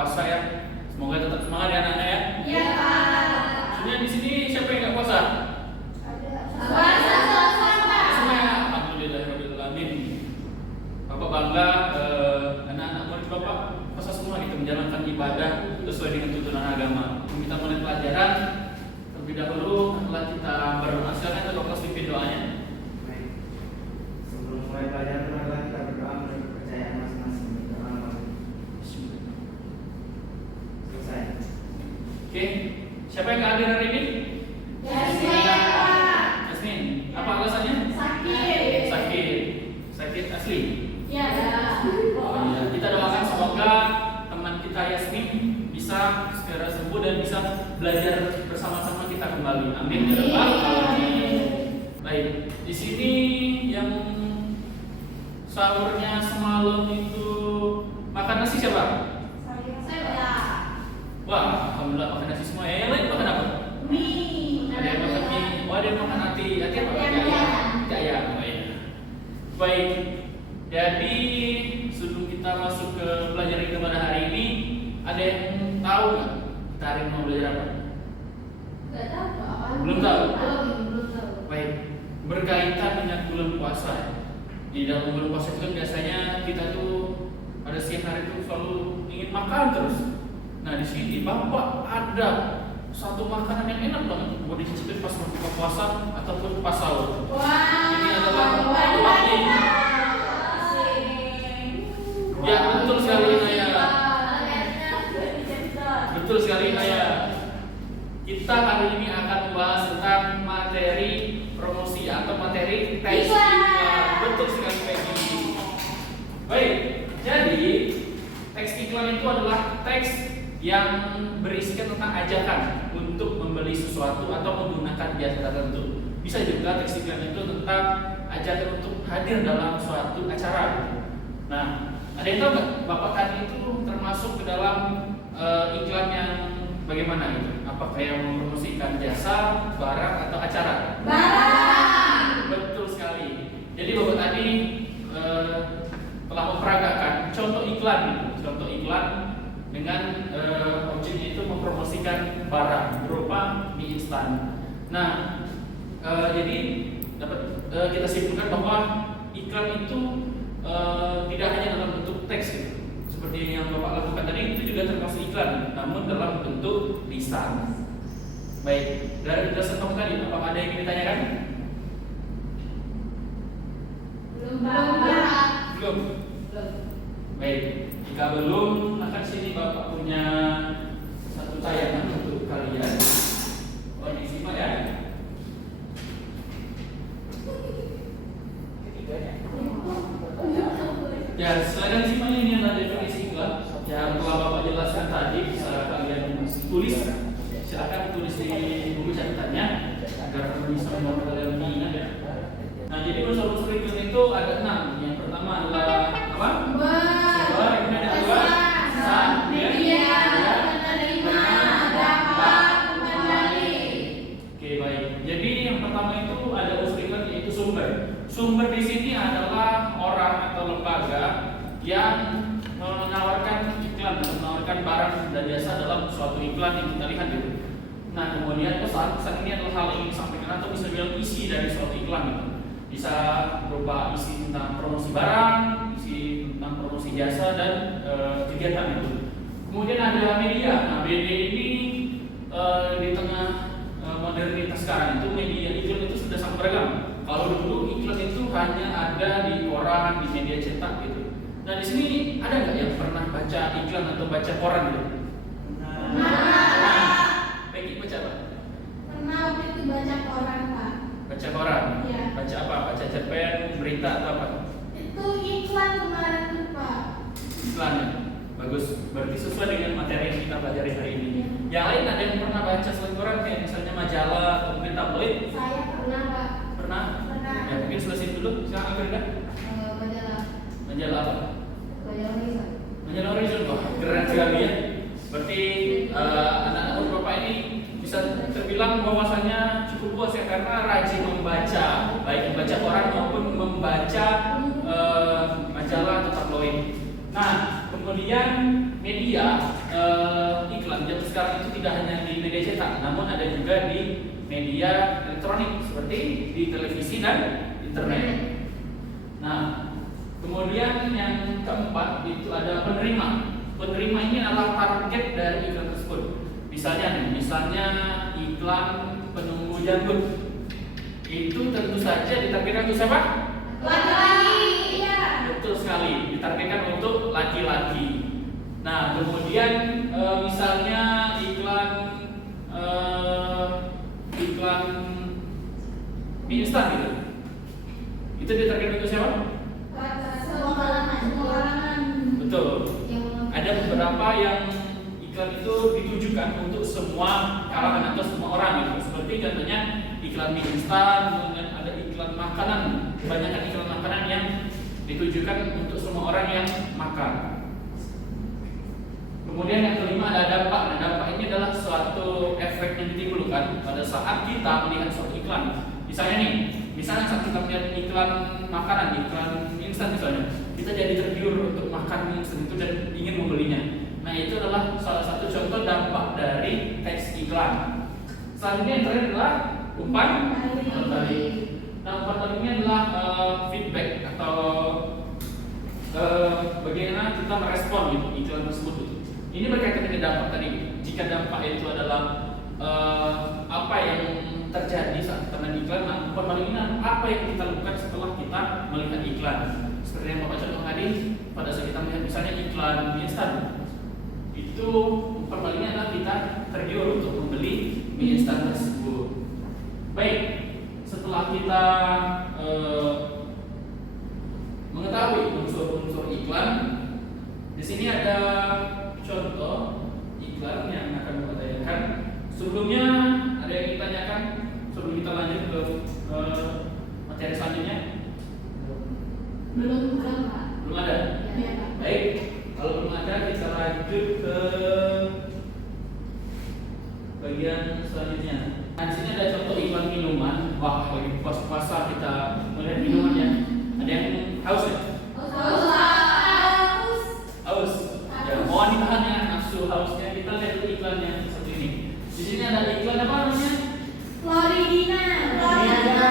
puasa ya. Semoga tetap semangat ya anak-anak ya. Iya, Pak. Sebenarnya di sini siapa yang nggak puasa? Puasa Pak. Semuanya. Alhamdulillahirobbilalamin. Bapak bangga anak-anak murid Bapak puasa semua gitu, menjalankan ibadah sesuai dengan tuntunan agama. Kita mulai pelajaran terlebih dahulu setelah kita berdoa. Silakan kita Bapak pimpin doanya. Baik. Sebelum mulai pelajaran, marilah kita berdoa menurut kepercayaan masing-masing. Doa. Selesai. Oke, siapa yang nggak hadir hari ini? Yasmin, Pak. Yasmin, apa alasannya? Sakit. Sakit asli. Iya. Oh, iya. Kita doakan semoga teman kita Yasmin bisa segera sembuh dan bisa belajar bersama-sama kita kembali. Amin ya rabbal alamin. Baik, di sini yang sahurnya semalam itu makan nasi siapa? Saya. Wah, alhamdulillah makan nasi semua. Yang lain makan apa? Mie. Ada yang makan mie. Oh, ada yang makan hati apa? Hati ayam. Oh, iya. Baik. Jadi sebelum kita masuk ke pelajaran kita pada hari ini, ada yang tahu nggak kita hari ini mau belajar apa? Enggak tahu, Pak. Belum tahu? Belum tahu. Baik, berkaitan dengan bulan puasa. Di dalam bulan puasa itu kan biasanya kita tuh pada siang hari itu selalu ingin makan terus. Nah di sini Bapak ada satu makanan yang enak banget buat dicicipin pas berbuka puasa ataupun pas sahur. Wah. Ini adalah roti. Ya betul sekali Naya. Betul sekali Naya. Kita hari ini akan membahas tentang materi promosi atau materi teks iklan. Betul sekali Peggy. Baik, jadi teks iklan itu adalah teks yang berisikan tentang ajakan untuk membeli sesuatu atau menggunakan jasa tertentu. Bisa juga teks iklan itu tentang ajakan untuk hadir dalam suatu acara. Nah, ada yang tahu nggak? Bapak tadi itu termasuk ke dalam iklan yang bagaimana gitu? Apakah yang mempromosikan jasa, barang atau acara? Barang. Betul sekali. Jadi Bapak tadi telah memperagakan contoh iklan gitu. Contoh iklan dengan objeknya itu mempromosikan barang berupa mie instan. Nah, jadi dapat kita simpulkan bahwa iklan itu tidak hanya dalam bentuk teks gitu. Seperti yang Bapak lakukan tadi itu juga termasuk iklan, namun dalam bentuk lisan. Baik, dari penjelasan kamu tadi, apakah ada yang ingin ditanyakan? Belum. Baik, jika belum, maka sini Bapak punya satu tayangan untuk kalian. Oh, disimak ya. Ya, silakan simak ini yang definisi iklan yang telah Bapak jelaskan tadi. Bisa kalian tulis. Silakan tulis di buku catatannya agar bisa membuat kalian lebih ingat ya. Nah, jadi unsur-unsur iklan itu ada 6. Yang pertama adalah apa? Sumber, kemudian yang kedua media, penerima, dapat, kembali. Oke, baik. Jadi yang pertama itu ada unsur iklan yaitu sumber. Sumber di sini adalah orang atau lembaga yang menawarkan iklan, menawarkan barang dan jasa dalam suatu iklan yang kita lihat gitu. Nah, kemudian pesan ini adalah hal yang ingin disampaikan atau bisa bilang isi dari suatu iklan gitu. Bisa berupa isi tentang promosi barang, isi tentang promosi jasa dan kegiatan itu. Kemudian ada media. Nah, media ini di tengah modernitas sekarang itu media iklan itu sudah sangat beragam. Kalau dulu iklan itu hanya ada di koran, di media cetak gitu. Nah di sini ada nggak yang pernah baca iklan atau baca koran gitu? Peggy baca apa? Pernah waktu itu baca koran, Pak. Baca koran? Iya. Baca apa? Baca cerpen, berita atau apa? Itu iklan kemarin tuh, Pak. Iklan ya? Bagus, berarti sesuai dengan materi yang kita pelajari hari ini. Yang lain ada yang pernah baca selain koran kayak misalnya majalah atau mungkin tabloid? Saya pernah, Pak. Pernah? Pernah. Ya mungkin selesin dulu, sekarang akhirnya Majalah. majalah apa? Majalah Horizon. Majalah Horizon, wah keren sekali ya. Berarti anak-anak Bapak ini bisa terbilang bahwasanya cukup puas ya karena rajin membaca, baik membaca koran maupun membaca majalah atau tabloid. Nah, kemudian media iklan zaman sekarang itu tidak hanya di media cetak, namun ada juga di media elektronik seperti di televisi dan internet. Nah, kemudian yang keempat itu ada penerima. Penerima ini adalah target dari iklan tersebut. Misalnya iklan penumbuh janggut. Itu tentu saja ditargetkan untuk siapa? Laki-laki. Iya. Betul sekali, ditargetkan untuk laki-laki. Nah, kemudian misalnya iklan mie instan gitu. Itu ditargetkan untuk siapa? Semua kalangan. Betul. Yang Ada beberapa yang iklan itu ditujukan untuk semua kalangan atau semua orang gitu. Seperti contohnya iklan mie instan, kemudian ada iklan makanan. Kebanyakan iklan makanan yang ditujukan untuk semua orang yang makan. Kemudian yang kelima ada dampak. Nah, dampak ini adalah suatu efek yang ditimbulkan pada saat kita melihat suatu iklan. Misalnya saat kita melihat iklan makanan, iklan instan misalnya, kita jadi tergiur untuk makan mie instan itu dan ingin membelinya. Nah, itu adalah salah satu contoh dampak dari teks iklan. Selanjutnya yang terakhir adalah umpan balik. Nah, umpan balik ini adalah feedback atau bagaimana kita merespon gitu, iklan tersebut gitu. Ini berkaitan dengan dampak tadi. Jika dampak itu adalah apa yang terjadi saat kita melihat iklan, nah umpan balik ini apa yang kita lakukan setelah kita melihat iklan. Seperti yang Bapak contoh tadi, pada saat kita melihat misalnya iklan mie instan, itu umpan baliknya adalah kita tergiur untuk membeli mie instan tersebut. Baik, setelah kita mengetahui unsur-unsur iklan, di sini ada contoh iklan yang akan kita tanyakan. Sebelumnya ada yang ditanyakan sebelum kita lanjut ke materi selanjutnya? belum Pak. Belum ada? Ya, Pak. Baik, kalau belum ada kita lanjut ke bagian selanjutnya. Nah, di sini ada contoh iklan minuman. Wah, lagi puasa kita melihat minuman ya. Ada yang haus ya? Haus. Ya, mohon ditahan ya nafsu hausnya. Kita lihat dulu iklannya seperti ini. Di sini ada iklan apa namanya? Floridina. Floridina.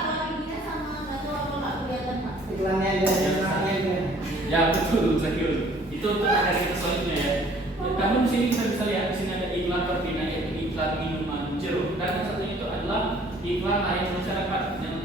Floridina sama nggak tahu apa nggak kelihatan Pak. Iklannya aja, iklannya aja. Ya betul, Zakir. Itu untuk materi kita selanjutnya ya. Namun di sini kita bisa lihat di sini ada iklan Floridina, yaitu iklan minuman jeruk. Dan yang satunya itu adalah iklan layanan masyarakat yang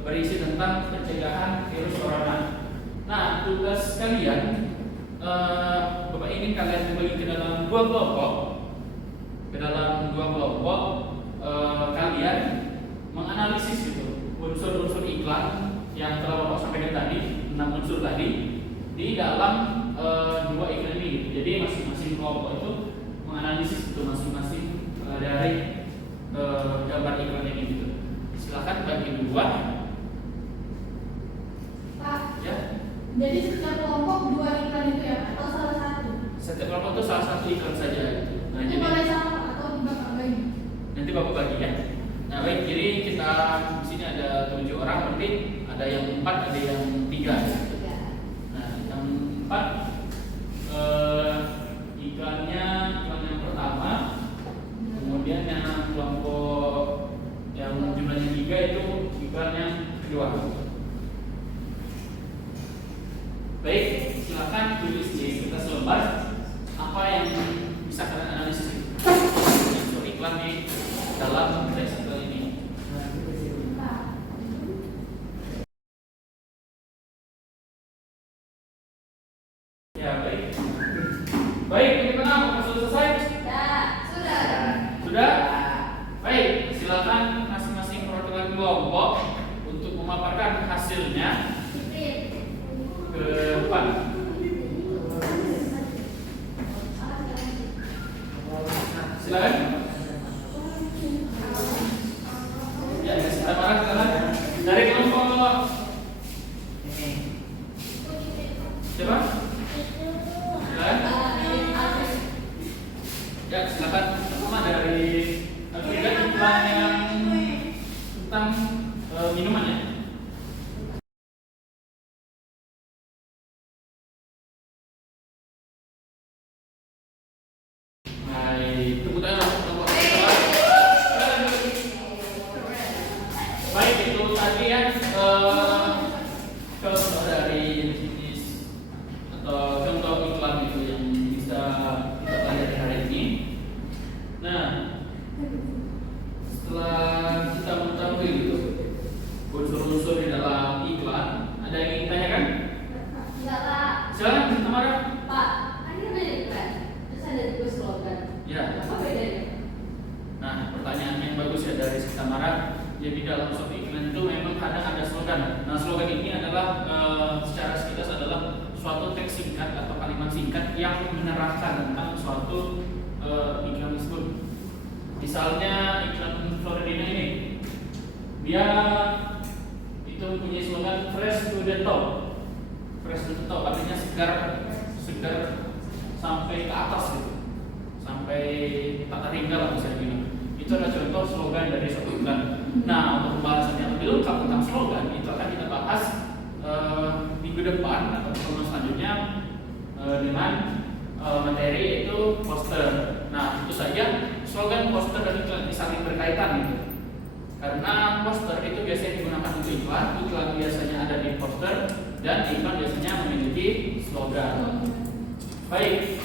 berisi tentang pencegahan virus corona. Nah, tugas kalian, Bapak ingin kalian membagi ke dalam dua kelompok. Kalian menganalisis itu unsur-unsur iklan yang telah Bapak sampaikan tadi, 6 unsur tadi di dalam dua iklan ini. Jadi masing-masing kelompok itu menganalisis itu masing-masing dari gambar iklan ini gitu. Silakan bagi dua. Pak, Ya, jadi setiap kelompok dua iklan itu ya Pak? Atau salah satu? setiap kelompok itu salah satu iklan saja gitu. Nah, Itu jadi boleh sama Pak atau Bapak bagi? nanti Bapak bagi ya. Nah, baik, jadi kita di sini ada 7 orang, berarti ada yang 4, ada yang 3. Nah, yang 4 iklan yang pertama, kemudian yang kelompok yang jumlahnya 3 itu iklan yang kedua. Baik, silakan tulis di kertas lembar apa yang bisa kalian analisis unsur iklan di dalam teks iklan ini. Ya, baik. Baik, bagaimana? Apakah sudah selesai? Sudah. Sudah? Baik, silakan masing-masing perwakilan kelompok untuk memaparkan hasilnya ke depan. Silakan. Ya, kita marah silakan. Dari kelompok siapa? Silakan. Ya, silakan. Pertama dari iklan yang tentang minuman ya. yang menerangkan tentang suatu iklan tersebut. Misalnya iklan Floridina ini, dia itu mempunyai slogan fresh to the top. Fresh to the top artinya segar sampai ke atas gitu, sampai tak tertinggal lah bisa dibilang. Itu adalah contoh slogan dari suatu iklan. Nah, untuk pembahasan yang lebih lengkap tentang slogan itu akan kita bahas minggu depan atau pertemuan selanjutnya dengan materi itu poster. Nah, tentu saja slogan, poster dan iklan saling berkaitan gitu. Karena poster itu biasanya digunakan untuk iklan biasanya ada di poster, dan iklan biasanya memiliki slogan. Baik,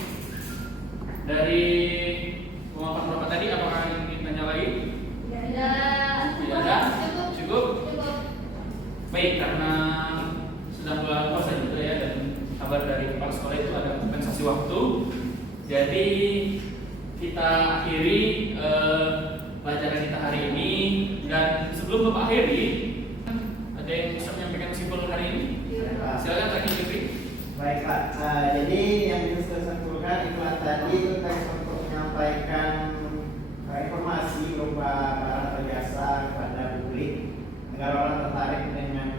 dari pemaparan Bapak tadi apakah ingin tanya lagi? Tidak ada? Cukup? Baik, karena sudah bulan puasa juga ya, dan kabar dari kepala sekolah itu ada kompensasi waktu. Jadi kita akhiri pelajaran kita hari ini, dan sebelum Bapak akhiri, ada yang bisa menyampaikan kesimpulan hari ini? Silakan Pak Fikri. Baik Pak, jadi yang bisa saya simpulkan iklan tadi itu teks untuk menyampaikan informasi berupa barang atau jasa kepada publik agar orang tertarik dengan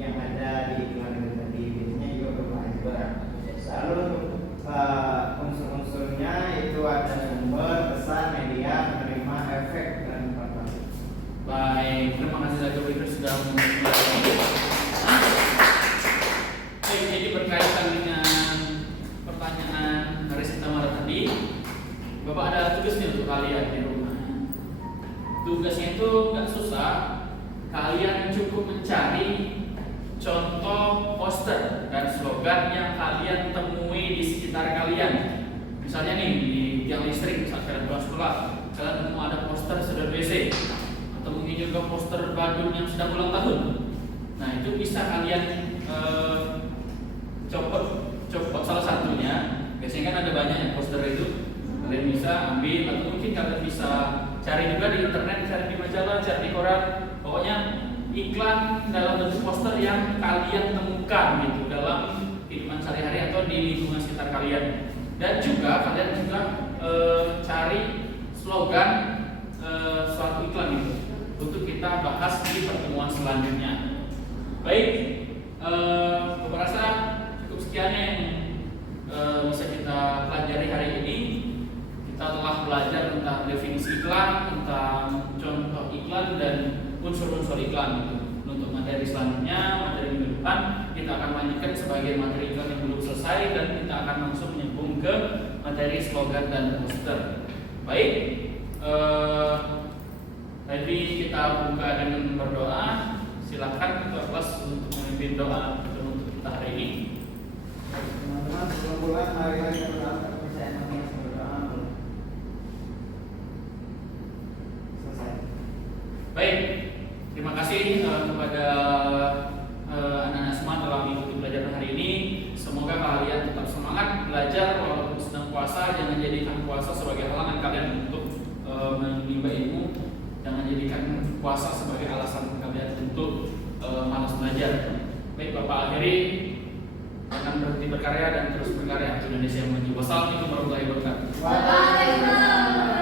yang ada di iklan itu tadi. Biasanya juga berupa hiburan. Lalu unsur-unsurnya itu ada sumber, pesan, media, penerima, efek, dan informasi. Baik, terima kasih Dr. Fikri sudah menjelaskan. Jadi berkaitan dengan pertanyaan Haris Tamara tadi, Bapak ada tugasnya untuk kalian di rumah. Tugasnya itu nggak susah, kalian cukup mencari contoh poster dan slogan yang kalian temui di sekitar kalian. Misalnya nih di tiang listrik saat kalian pulang sekolah, kalian ketemu ada poster sedot WC, atau mungkin juga poster Badung yang sedang ulang tahun. Nah, itu bisa kalian copot salah satunya. Biasanya kan ada banyak ya poster itu, kalian bisa ambil, atau mungkin kalian bisa cari juga di internet, cari di majalah, cari di koran. Pokoknya iklan dalam bentuk poster yang kalian temukan gitu dalam kehidupan sehari-hari atau di lingkungan sekitar kalian. Dan juga kalian juga cari slogan suatu iklan itu untuk kita bahas di pertemuan selanjutnya. Baik, Bapak rasa cukup sekian yang bisa kita pelajari hari ini. Kita telah belajar tentang definisi iklan, tentang contoh iklan, dan unsur-unsur iklan. Untuk materi selanjutnya, materi minggu depan, kita akan lanjutkan sebagai materi iklan yang belum selesai, dan kita akan langsung menyambung ke materi slogan dan poster. Baik, tadi kita buka dengan berdoa. Silakan Ketua Kelas untuk memimpin doa untuk kita hari ini. Teman-teman, sebelum pulang, mari kita berdoa kepercayaan masing-masing berdoa. Selesai. Baik, terima kasih kepada anak-anak semua telah mengikuti pelajaran hari ini. Semoga kalian tetap semangat belajar walaupun sedang puasa. Jangan jadikan puasa sebagai halangan kalian untuk menimba ilmu. Jangan jadikan puasa sebagai alasan kalian untuk malas belajar. Baik, Bapak akhiri akan berhenti berkarya dan terus berkarya untuk Indonesia maju. Wassalamualaikum warahmatullahi wabarakatuh. Waalaikumsalam.